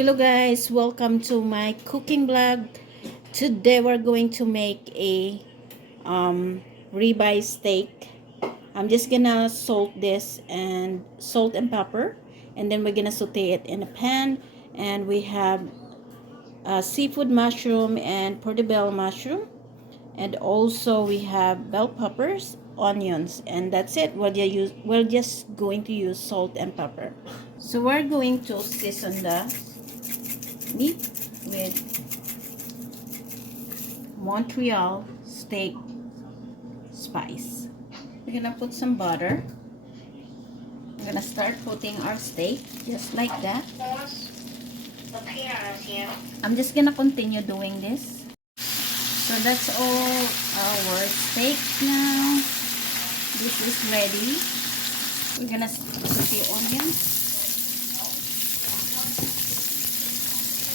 Hello guys, welcome to my cooking blog. Today we're going to make a ribeye steak. I'm just gonna salt and pepper, and then we're gonna saute it in a pan. And we have seafood mushroom and portobello mushroom, and also we have bell peppers, onions, and that's it. We're just going to use salt and pepper. So we're going to season the meat with Montreal steak spice. We're gonna put some butter. We're gonna start putting our steak just like that. I'm just gonna continue doing this. So that's all our steak now. This is ready. We're gonna saute onions.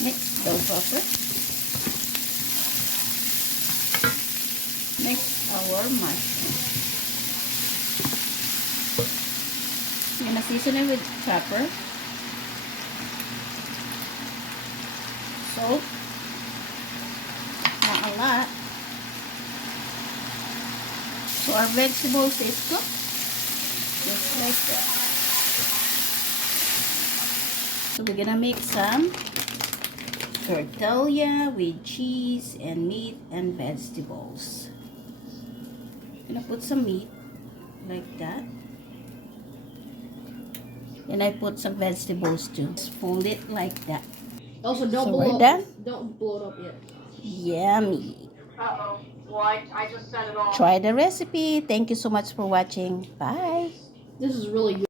Next, bell pepper. Next, our mushroom. I'm gonna season it with pepper, salt, not a lot. So our vegetables is cooked, just like that. So we're gonna make some tortilla with cheese and meat and vegetables. Gonna put some meat like that, and I put some vegetables too. Just fold it like that. Also, don't So blow we're up. done. Don't blow it up yet. Yummy. Uh-oh. Well, I just set it off. Try the recipe. Thank you so much for watching. Bye. This is really good.